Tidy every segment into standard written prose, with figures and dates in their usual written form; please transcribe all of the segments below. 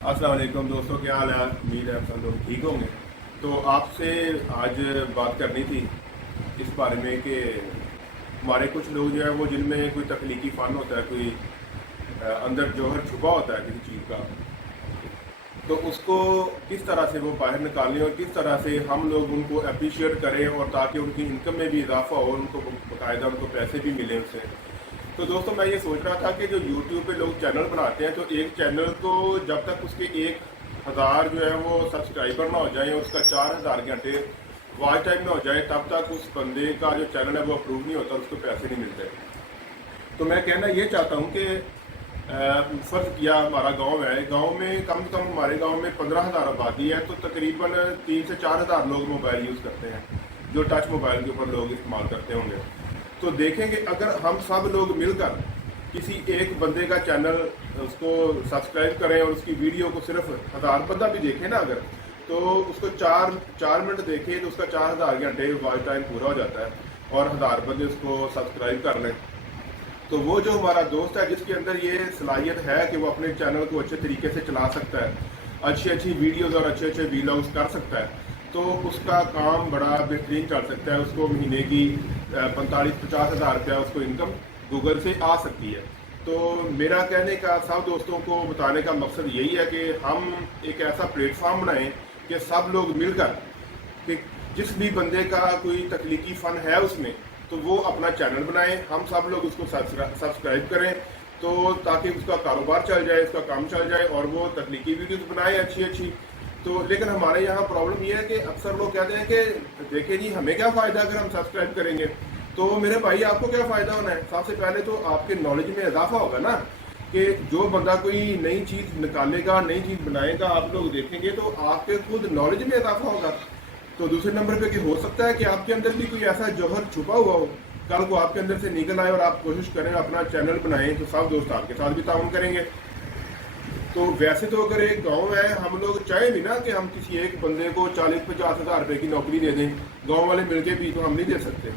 अस्सलाम वालेकुम दोस्तों, क्या हाल है। उम्मीद है आप सब लोग ठीक होंगे। तो आपसे आज बात करनी थी इस बारे में कि हमारे कुछ लोग जो है वो जिनमें कोई तख्लीकी फ़न होता है, कोई अंदर जौहर छुपा होता है किसी चीज़ का, तो उसको किस तरह से वो बाहर निकालें और किस तरह से हम लोग उनको अप्रिशिएट करें और ताकि उनकी इनकम में भी इजाफा हो, उनको बाकायदा उनको पैसे भी मिले उससे। तो दोस्तों मैं ये सोच रहा था कि जो YouTube पे लोग चैनल बनाते हैं, तो एक चैनल को जब तक उसके 1000 जो है वो सब्सक्राइबर ना हो जाए, उसका 4000 घंटे वॉच टाइम ना हो जाए, तब तक उस बंदे का जो चैनल है वो अप्रूव नहीं होता, उसको पैसे नहीं मिलते। तो मैं कहना ये चाहता हूँ कि फ़र्ज़ किया हमारा गांव है, गांव में कम से कम हमारे गांव में 15,000 आबादी है, तो तकरीबन 3 से 4,000 लोग मोबाइल यूज़ करते हैं, जो टच मोबाइल के ऊपर लोग इस्तेमाल करते होंगे। तो देखेंगे अगर हम सब लोग मिलकर किसी एक बंदे का चैनल उसको सब्सक्राइब करें और उसकी वीडियो को सिर्फ 1000 बंदा भी देखे ना अगर, तो उसको 4 मिनट देखे तो उसका 4000 घंटे वॉच टाइम पूरा हो जाता है और 1000 बंदे उसको सब्सक्राइब कर लें। तो वो जो हमारा दोस्त है जिसके अंदर ये सलाहियत है कि वो अपने चैनल को अच्छे तरीके से चला सकता है, अच्छी अच्छी वीडियोज़ और अच्छे अच्छे वीलॉग्स कर सकता है, तो उसका काम बड़ा बेहतरीन चल सकता है। उसको महीने की 45-50 हज़ार रुपया उसको इनकम गूगल से आ सकती है। तो मेरा कहने का सब दोस्तों को बताने का मकसद यही है कि हम एक ऐसा प्लेटफॉर्म बनाएं कि सब लोग मिलकर, कि जिस भी बंदे का कोई तख्लीकी फ़न है उसमें, तो वो अपना चैनल बनाएं, हम सब लोग उसको सब्सक्राइब करें, तो ताकि उसका कारोबार चल जाए, उसका काम चल जाए और वो तख्लीकी वीडियोज़ बनाए अच्छी अच्छी। तो लेकिन हमारे यहाँ प्रॉब्लम ये है कि अक्सर लोग कहते हैं कि देखिए जी हमें क्या फ़ायदा अगर हम सब्सक्राइब करेंगे। तो मेरे भाई आपको क्या फ़ायदा होना है, सबसे पहले तो आपके नॉलेज में इजाफा होगा ना, कि जो बंदा कोई नई चीज़ निकालेगा, नई चीज़ बनाएगा, आप लोग देखेंगे तो आपके खुद नॉलेज में इजाफा होगा। तो दूसरे नंबर पे कि हो सकता है कि आपके अंदर भी कोई ऐसा जौहर छुपा हुआ हो, कल को आपके अंदर से निकल आए और आप कोशिश करें अपना चैनल बनाएं, तो सब दोस्त आपके साथ भी ताउन करेंगे। तो वैसे तो अगर एक गांव है, हम लोग चाहे भी ना कि हम किसी एक बंदे को 40-50 हज़ार रुपये की नौकरी दे दें, गांव वाले मिलके भी तो हम नहीं दे सकते,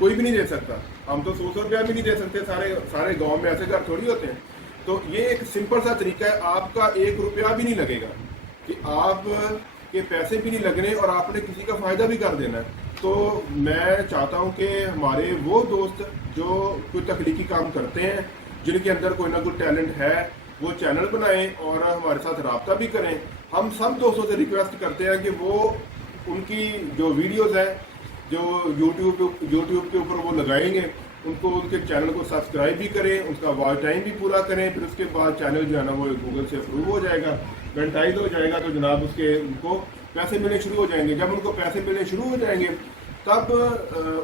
कोई भी नहीं दे सकता। हम तो 100 रुपया भी नहीं दे सकते, सारे गांव में ऐसे घर थोड़ी होते हैं। तो ये एक सिंपल सा तरीका है, आपका 1 रुपया भी नहीं लगेगा, कि आप के पैसे भी नहीं लगने और आपने किसी का फ़ायदा भी कर देना है। तो मैं चाहता हूँ कि हमारे वो दोस्त जो कोई तख्लीकी काम करते हैं, जिनके अंदर कोई ना कोई टैलेंट है, वो चैनल बनाएं और हमारे साथ रब्ता भी करें। हम सब दोस्तों से रिक्वेस्ट करते हैं कि वो उनकी जो वीडियोज़ हैं जो यूट्यूब के ऊपर वो लगाएंगे, उनको उनके चैनल को सब्सक्राइब भी करें, उसका वॉच टाइम भी पूरा करें, फिर उसके बाद चैनल जो है ना वो गूगल से अप्रूव हो जाएगा, मोनेटाइज हो जाएगा, तो जनाब उसके उनको पैसे मिलने शुरू हो जाएंगे। जब उनको पैसे मिलने शुरू हो जाएंगे तब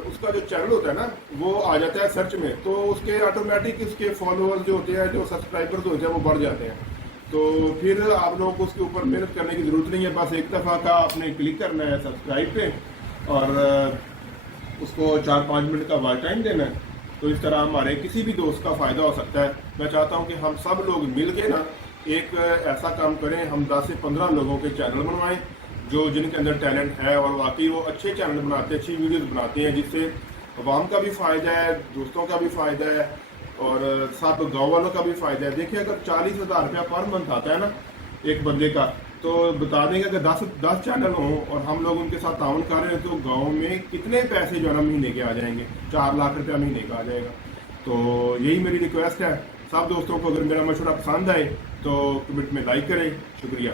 उसका जो चैनल होता है ना वो आ जाता है सर्च में, तो उसके ऑटोमेटिक उसके फॉलोअर्स जो होते हैं, जो सब्सक्राइबर्स होते हैं वो बढ़ जाते हैं। तो फिर आप लोगों को उसके ऊपर मेहनत करने की ज़रूरत नहीं है, बस एक दफ़ा का आपने क्लिक करना है सब्सक्राइब पे और उसको 4-5 मिनट का वॉच टाइम देना है। तो इस तरह हमारे किसी भी दोस्त का फ़ायदा हो सकता है। मैं चाहता हूँ कि हम सब लोग मिल के ना एक ऐसा काम करें, हम 10 से 15 लोगों के चैनल बनवाएं जो जिनके अंदर टैलेंट है और वाकई वो अच्छे चैनल बनाते हैं, अच्छी वीडियोस बनाते हैं, जिससे अवाम का भी फ़ायदा है, दोस्तों का भी फ़ायदा है और सब गांव वालों का भी फ़ायदा है। देखिए अगर 40,000 रुपया पर मंथ आता है ना एक बंदे का, तो बता देंगे कि 10 चैनल हों और हम लोग उनके साथ ताउन कर रहे हैं, तो गाँव में कितने पैसे जो है ना महीने के आ जाएंगे, 4 लाख रुपया महीने का आ जाएगा। तो यही मेरी रिक्वेस्ट है सब दोस्तों को, अगर मेरा मशवरा पसंद आए तो कमेंट में लाइक करें। शुक्रिया।